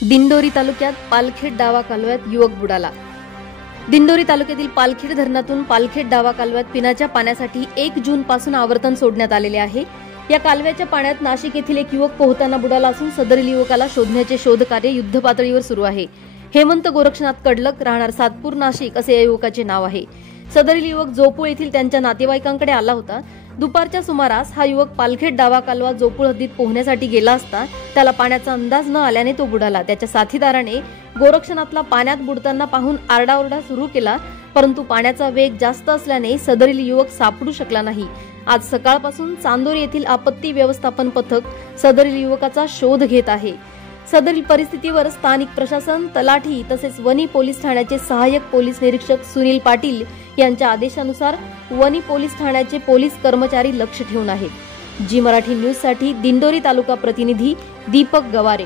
दिंडोरी तालुक्यात पालखेड डावा कालव्यात युवक बुडाला। दिंडोरी तालुक्यातील पालखेड धरणातून पालखेड डावा कालव्यात पिण्याच्या पाण्यासाठी 1 जून पासून आवर्तन सोडण्यात आलेले आहे। या कालव्याच्या पाण्यात नाशिक येथील एक युवक पोहताना बुडाला असून सदरील युवकाला शोधण्याचे शोधकार्य युद्धपातळीवर सुरू आहे। हेमंत गोरक्षनाथ कडलक, राहणार सातपूर, नाशिक असे या युवकाचे नाव आहे। सदरील युवक जोपूळ येथील त्यांच्या नातेवाईकांकडे आला होता। दुपारच्या सुमारास हा युवक पालखेड डावा कालवा जोपूळ हद्दीत पोहण्यासाठी गेला असता त्याला पाण्याचा अंदाज न आल्याने तो बुडाला। त्याच्या साथीदाराने गोरक्षनाथला पाण्यात बुडताना पाहून आरडाओरडा सुरू केला, परंतु पाण्याचा वेग जास्त असल्याने सदरील युवक सापडू शकला नाही। आज सकाळपासून चांदोरी येथील आपत्ती व्यवस्थापन पथक सदरील युवकाचा शोध घेत आहे। सदरील परिस्थितीवर स्थानिक प्रशासन, तलाठी तसेच वनी पोलीस ठाण्याचे सहाय्यक पोलीस निरीक्षक सुनील पाटील यांच्या आदेशानुसार वनी पोलीस ठाण्याचे पोलीस कर्मचारी लक्ष ठेवून आहेत। जी मराठी न्यूज साठी दिंडोरी तालुका प्रतिनिधी दीपक गवारे।